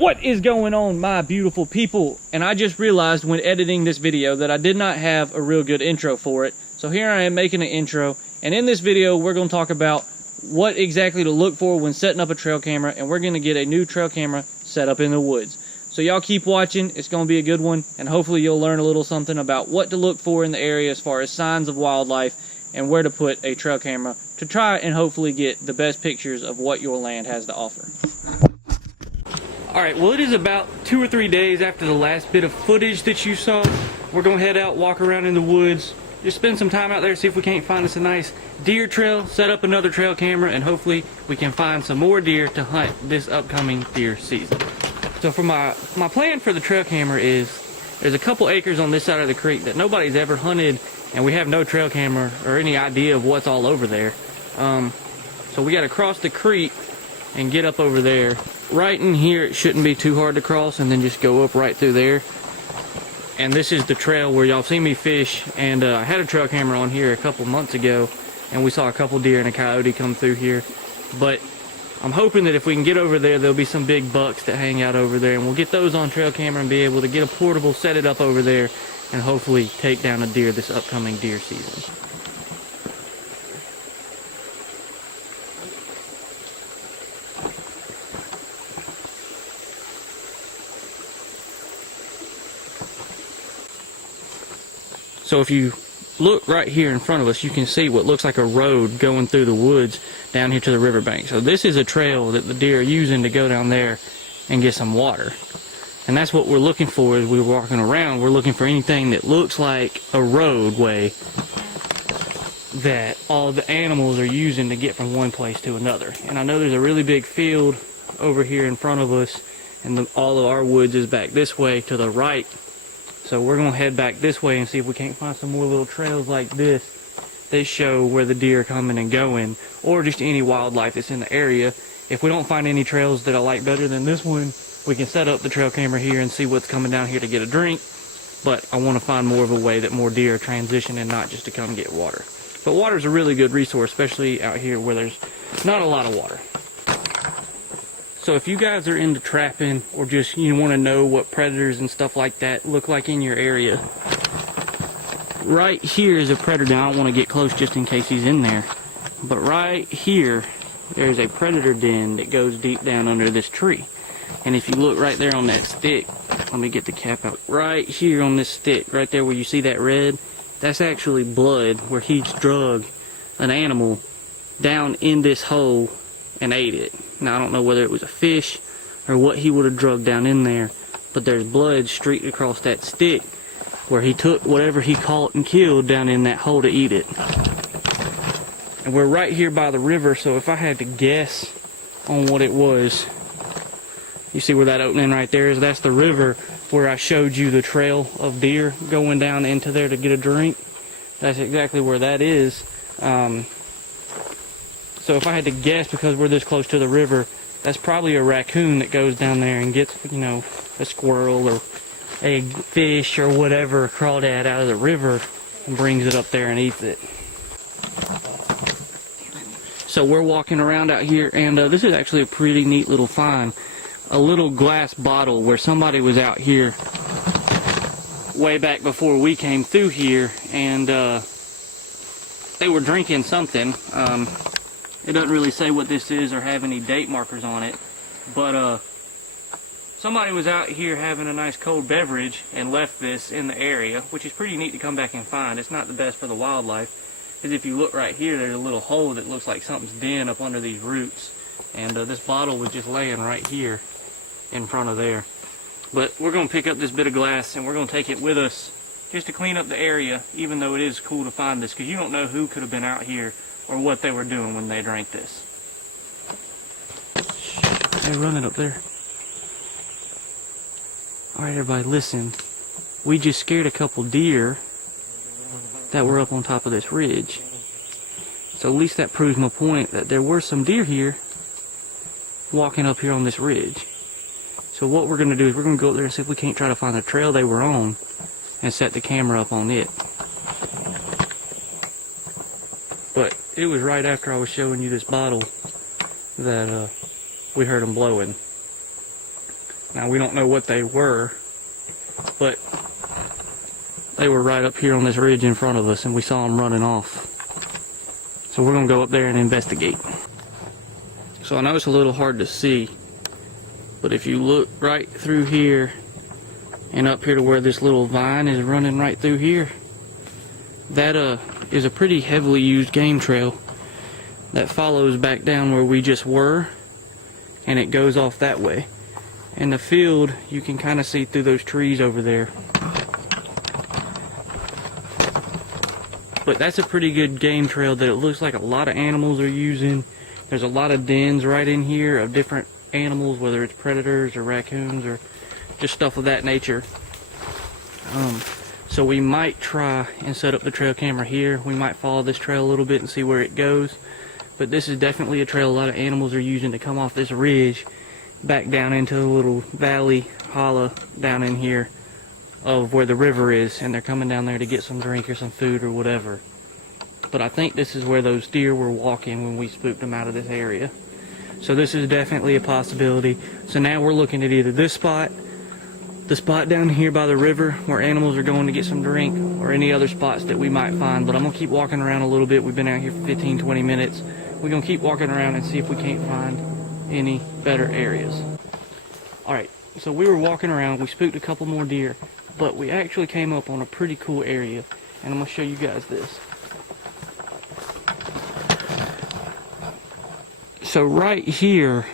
What is going on, my beautiful people? And I just realized when editing this video that I did not have a real good intro for it. So here I am making an intro, and in this video we're going to talk about what exactly to look for when setting up a trail camera, and we're going to get a new trail camera set up in the woods. So y'all keep watching, it's going to be a good one, and hopefully you'll learn a little something about what to look for in the area as far as signs of wildlife and where to put a trail camera to try and hopefully get the best pictures of what your land has to offer. Alright, well, it is about 2 or 3 days after the last bit of footage that you saw. We're going to head out, walk around in the woods, just spend some time out there, see if we can't find us a nice deer trail, set up another trail camera, and hopefully we can find some more deer to hunt this upcoming deer season. So for my plan for the trail camera is, there's a couple acres on this side of the creek that nobody's ever hunted, and we have no trail camera or any idea of what's all over there. So we got to cross the creek and get up over there. Right in here, it shouldn't be too hard to cross, and then just go up right through there. And this is the trail where y'all seen me fish, and I had a trail camera on here a couple months ago, and we saw a couple deer and a coyote come through here. But I'm hoping that if we can get over there, there'll be some big bucks that hang out over there, and we'll get those on trail camera and be able to get a portable, set it up over there, and hopefully take down a deer this upcoming deer season. So if you look right here in front of us, you can see what looks like a road going through the woods down here to the riverbank. So this is a trail that the deer are using to go down there and get some water. And that's what we're looking for as we're walking around. We're looking for anything that looks like a roadway that all the animals are using to get from one place to another. And I know there's a really big field over here in front of us, and all of our woods is back this way to the right. So we're going to head back this way and see if we can't find some more little trails like this that show where the deer are coming and going, or just any wildlife that's in the area. If we don't find any trails that I like better than this one, we can set up the trail camera here and see what's coming down here to get a drink. But I want to find more of a way that more deer are transitioning, not just to come get water. But water is a really good resource, especially out here where there's not a lot of water. So if you guys are into trapping, or just you want to know what predators and stuff like that look like in your area, right here is a predator. Now I don't want to get close just in case he's in there, but right here there's a predator den that goes deep down under this tree. And if you look right there on that stick, let me get the cap out, right here on this stick, right there where you see that red, that's actually blood where he's drug an animal down in this hole and ate it. Now I don't know whether it was a fish or what he would have drugged down in there, but there's blood streaked across that stick where he took whatever he caught and killed down in that hole to eat it. And we're right here by the river, so if I had to guess on what it was, you see where that opening right there is? That's the river where I showed you the trail of deer going down into there to get a drink. That's exactly where that is. So if I had to guess, because we're this close to the river, that's probably a raccoon that goes down there and gets, you know, a squirrel or a fish or whatever, a crawdad out of the river, and brings it up there and eats it. So we're walking around out here, and this is actually a pretty neat little find. A little glass bottle where somebody was out here way back before we came through here, and they were drinking something. It doesn't really say what this is or have any date markers on it, but somebody was out here having a nice cold beverage and left this in the area, which is pretty neat to come back and find. It's not the best for the wildlife, because if you look right here, there's a little hole that looks like something's den up under these roots, and this bottle was just laying right here in front of there. But we're going to pick up this bit of glass and we're going to take it with us just to clean up the area, even though it is cool to find this, because you don't know who could have been out here or what they were doing when they drank this. They're running up there. Alright everybody, listen. We just scared a couple deer that were up on top of this ridge. So at least that proves my point that there were some deer here walking up here on this ridge. So what we're going to do is we're going to go up there and see if we can't try to find the trail they were on and set the camera up on it. But it was right after I was showing you this bottle that we heard them blowing. Now we don't know what they were, but they were right up here on this ridge in front of us, and we saw them running off. So we're gonna go up there and investigate. So I know it's a little hard to see, but if you look right through here and up here to where this little vine is running right through here, that is a pretty heavily used game trail that follows back down where we just were, and it goes off that way. In the field, you can kind of see through those trees over there. But that's a pretty good game trail that it looks like a lot of animals are using. There's a lot of dens right in here of different animals, whether it's predators or raccoons or just stuff of that nature. So we might try and set up the trail camera here. We might follow this trail a little bit and see where it goes. But this is definitely a trail a lot of animals are using to come off this ridge back down into a little valley hollow down in here of where the river is, and they're coming down there to get some drink or some food or whatever. But I think this is where those deer were walking when we spooked them out of this area. So this is definitely a possibility. So now we're looking at either this spot, the spot down here by the river where animals are going to get some drink, or any other spots that we might find. But I'm going to keep walking around a little bit. We've been out here for 15-20 minutes. We're going to keep walking around and see if we can't find any better areas. Alright, so we were walking around. We spooked a couple more deer, but we actually came up on a pretty cool area, and I'm going to show you guys this. So right here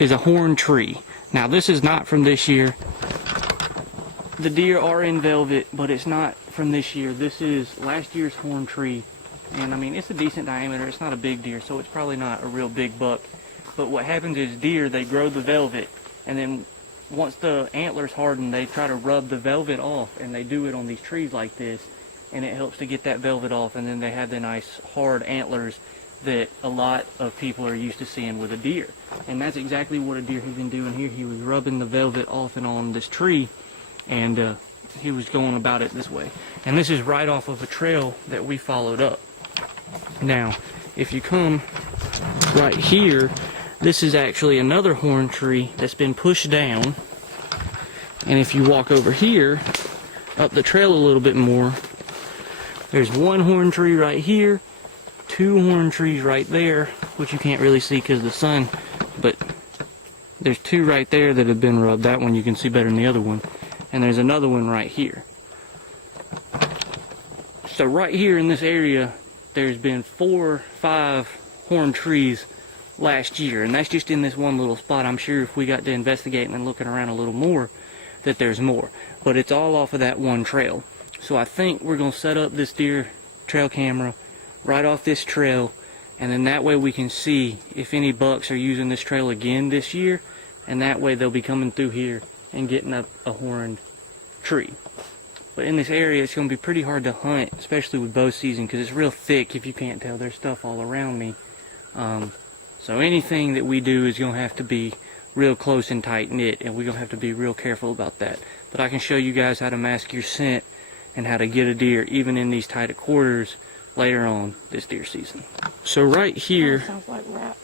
is a horn tree. Now this is not from this year. The deer are in velvet, but it's not from this year. This is last year's horn tree. And I mean, it's a decent diameter. It's not a big deer, so it's probably not a real big buck. But what happens is deer, they grow the velvet, and then once the antlers harden, they try to rub the velvet off, and they do it on these trees like this, and it helps to get that velvet off, and then they have the nice hard antlers that a lot of people are used to seeing with a deer. And that's exactly what a deer has been doing here. He was rubbing the velvet off and on this tree, and he was going about it this way. And this is right off of a trail that we followed up. Now, if you come right here, this is actually another horn tree that's been pushed down. And if you walk over here, up the trail a little bit more, there's one horn tree right here, two horn trees right there, which you can't really see because of the sun, but there's two right there that have been rubbed. That one you can see better than the other one. And there's another one right here. So right here in this area, there's been 4 or 5 horn trees last year, and that's just in this one little spot. I'm sure if we got to investigating and looking around a little more, that there's more. But it's all off of that one trail. So I think we're going to set up this deer trail camera right off this trail, and then that way we can see if any bucks are using this trail again this year, and that way they'll be coming through here and getting up a horned tree. But in this area, it's going to be pretty hard to hunt, especially with bow season, because it's real thick. If you can't tell, there's stuff all around me. So anything that we do is going to have to be real close and tight knit, and we're going to have to be real careful about that. But I can show you guys how to mask your scent and how to get a deer even in these tight quarters later on this deer season. So right here, sounds like raptors.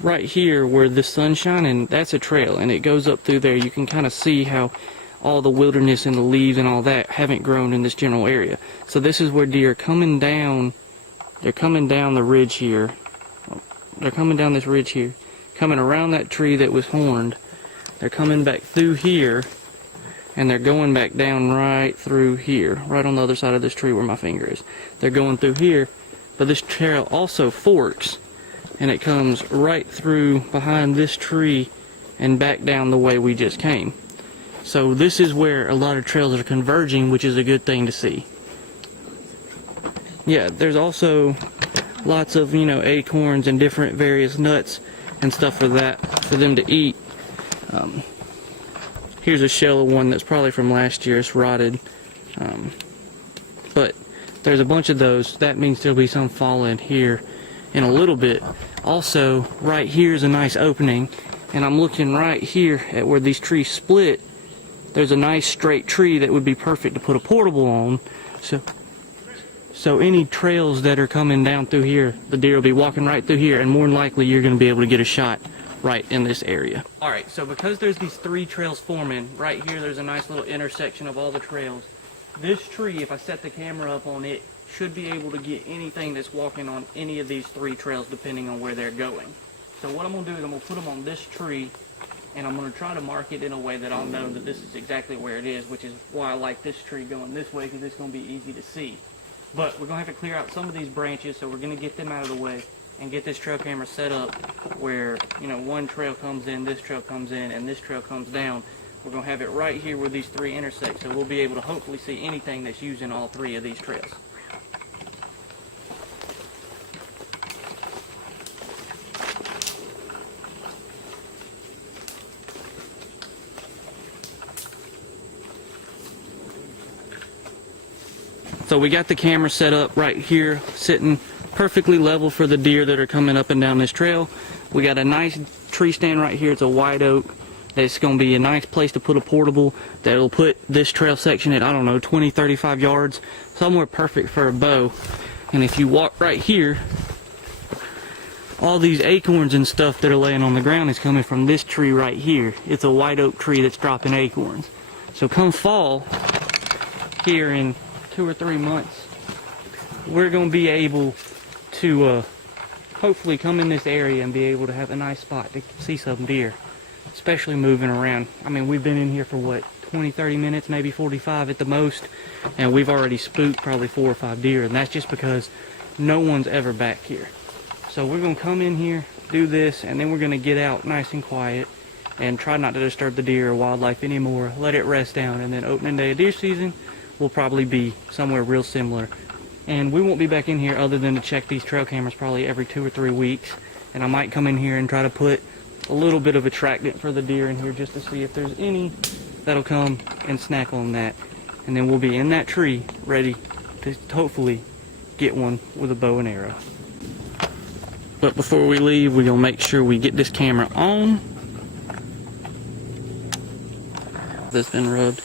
Right here where the sun's shining, that's a trail, and it goes up through there. You can kind of see how all the wilderness and the leaves and all that haven't grown in this general area. So this is where deer are coming down. They're coming down the ridge here. They're coming down this ridge here, coming around that tree that was horned. They're coming back through here, and they're going back down right through here, right on the other side of this tree where my finger is. They're going through here, but this trail also forks, and it comes right through behind this tree and back down the way we just came. So this is where a lot of trails are converging, which is a good thing to see. Yeah, there's also lots of, acorns and different various nuts and stuff for them to eat. Here's a shell of one that's probably from last year. It's rotted. But there's a bunch of those. That means there'll be some falling here in a little bit. Also, right here is a nice opening, and I'm looking right here at where these trees split. There's a nice straight tree that would be perfect to put a portable on. So any trails that are coming down through here, the deer will be walking right through here, and more than likely you're going to be able to get a shot right in this area. All right, so because there's these 3 trails forming, right here there's a nice little intersection of all the trails. This tree, if I set the camera up on it, should be able to get anything that's walking on any of these 3 trails depending on where they're going. So what I'm going to do is I'm going to put them on this tree, and I'm going to try to mark it in a way that I'll know that this is exactly where it is, which is why I like this tree going this way, because it's going to be easy to see. But we're going to have to clear out some of these branches, so we're going to get them out of the way and get this trail camera set up where, you know, one trail comes in, this trail comes in, and this trail comes down. We're going to have it right here where these 3 intersect, so we'll be able to hopefully see anything that's using all 3 of these trails. So we got the camera set up right here, sitting perfectly level for the deer that are coming up and down this trail. We got a nice tree stand right here. It's a white oak. It's going to be a nice place to put a portable that'll put this trail section at, I don't know, 20, 35 yards, somewhere perfect for a bow. And if you walk right here, all these acorns and stuff that are laying on the ground is coming from this tree right here. It's a white oak tree that's dropping acorns. So come fall, here in 2 or 3 months, we're going to be able to hopefully come in this area and be able to have a nice spot to see some deer, especially moving around. I mean, we've been in here for what, 20-30 minutes, maybe 45 at the most, and we've already spooked probably 4 or 5 deer, and that's just because no one's ever back here. So we're going to come in here, do this, and then we're going to get out nice and quiet and try not to disturb the deer or wildlife anymore, let it rest down, and then opening day of deer season will probably be somewhere real similar. And we won't be back in here other than to check these trail cameras probably every 2 or 3 weeks, and I might come in here and try to put a little bit of attractant for the deer in here just to see if there's any that'll come and snack on that, and then we'll be in that tree ready to hopefully get one with a bow and arrow. But before we leave, we're gonna make sure we get this camera on. That's been rubbed.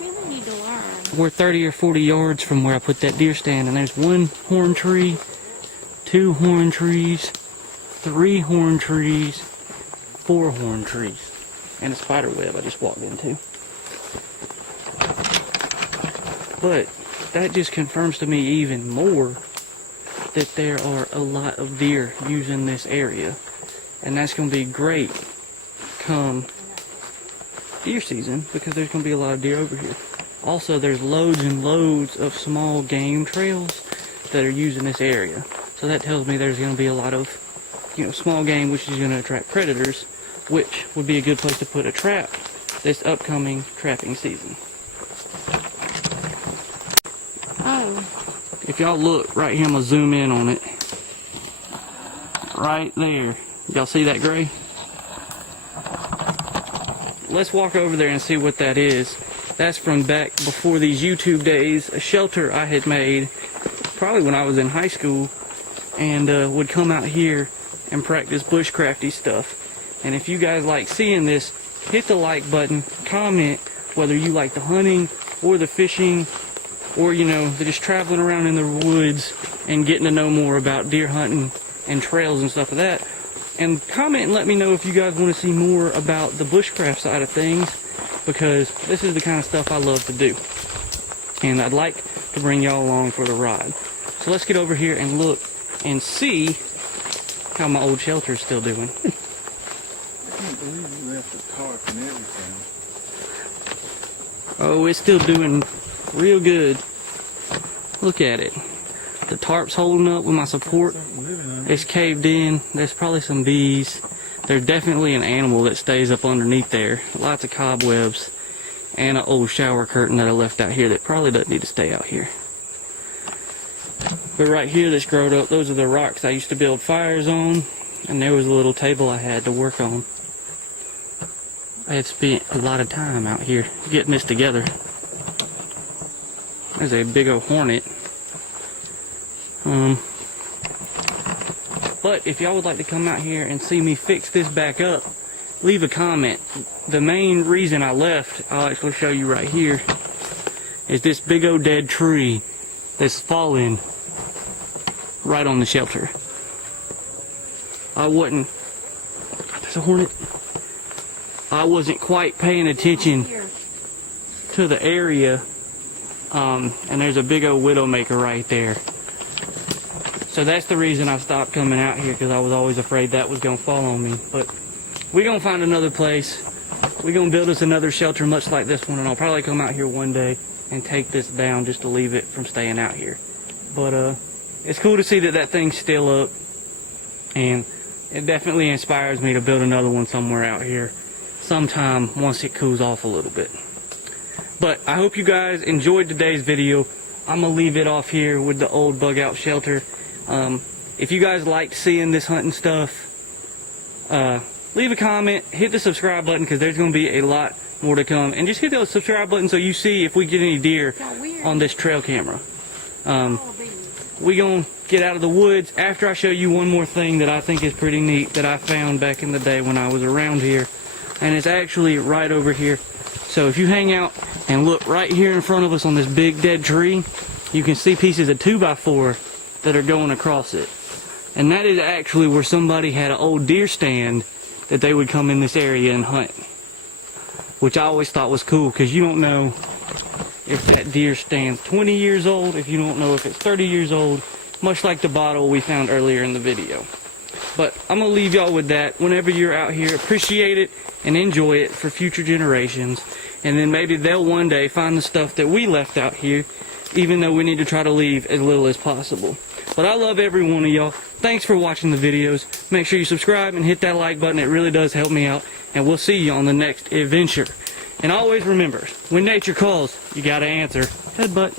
We really need to learn. We're 30 or 40 yards from where I put that deer stand, and there's 1 horn tree, 2 horn trees, 3 horn trees, 4 horn trees, and a spider web I just walked into. But that just confirms to me even more that there are a lot of deer using this area, and that's going to be great come deer season because there's going to be a lot of deer over here. Also, there's loads and loads of small game trails that are using this area, so that tells me there's going to be a lot of, you know, small game, which is going to attract predators, which would be a good place to put a trap this upcoming trapping season. Oh. If y'all look right here, I'm gonna zoom in on it. Right there. Y'all see that gray? Let's walk over there and see what that is. That's from back before these YouTube days, a shelter I had made probably when I was in high school, and would come out here and practice bushcrafty stuff. And if you guys like seeing this, hit the like button, comment whether you like the hunting or the fishing, or, you know, they're just traveling around in the woods and getting to know more about deer hunting and trails and stuff like that. And comment and let me know if you guys want to see more about the bushcraft side of things, because this is the kind of stuff I love to do. And I'd like to bring y'all along for the ride. So let's get over here and look and see how my old shelter is still doing. I can't believe you left the tarp and everything. Oh, it's still doing real good. Look at it. The tarp's holding up with my support. It's caved in. There's probably some bees. There's definitely an animal that stays up underneath there. Lots of cobwebs. And an old shower curtain that I left out here that probably doesn't need to stay out here. But right here that's grown up, those are the rocks I used to build fires on. And there was a little table I had to work on. I had spent a lot of time out here getting this together. There's a big old hornet. But if y'all would like to come out here and see me fix this back up, leave a comment. The main reason I left, I'll actually show you right here, is this big old dead tree that's fallen right on the shelter. I wouldn't There's a hornet. I wasn't quite paying attention Here. to the area. And there's a big old widowmaker right there. So that's the reason I stopped coming out here, because I was always afraid that was going to fall on me. But we're going to find another place. We're going to build us another shelter much like this one, and I'll probably come out here one day and take this down just to leave it from staying out here. But it's cool to see that that thing's still up, and it definitely inspires me to build another one somewhere out here sometime once it cools off a little bit. But I hope you guys enjoyed today's video. I'm going to leave it off here with the old bug out shelter. If you guys liked seeing this hunting stuff, leave a comment, hit the subscribe button, because there's going to be a lot more to come. And just hit the subscribe button so you see if we get any deer Got weird. on this trail camera. All of these. We're going to get out of the woods after I show you one more thing that I think is pretty neat that I found back in the day when I was around here. And it's actually right over here. So if you hang out and look right here in front of us on this big dead tree, you can see pieces of 2x4 that are going across it. And that is actually where somebody had an old deer stand that they would come in this area and hunt. Which I always thought was cool, because you don't know if that deer stand's 20 years old, if you don't know if it's 30 years old, much like the bottle we found earlier in the video. But I'm going to leave y'all with that. Whenever you're out here, appreciate it and enjoy it for future generations. And then maybe they'll one day find the stuff that we left out here, even though we need to try to leave as little as possible. But I love every one of y'all. Thanks for watching the videos. Make sure you subscribe and hit that like button. It really does help me out. And we'll see you on the next adventure. And always remember, when nature calls, you gotta answer. Headbutt.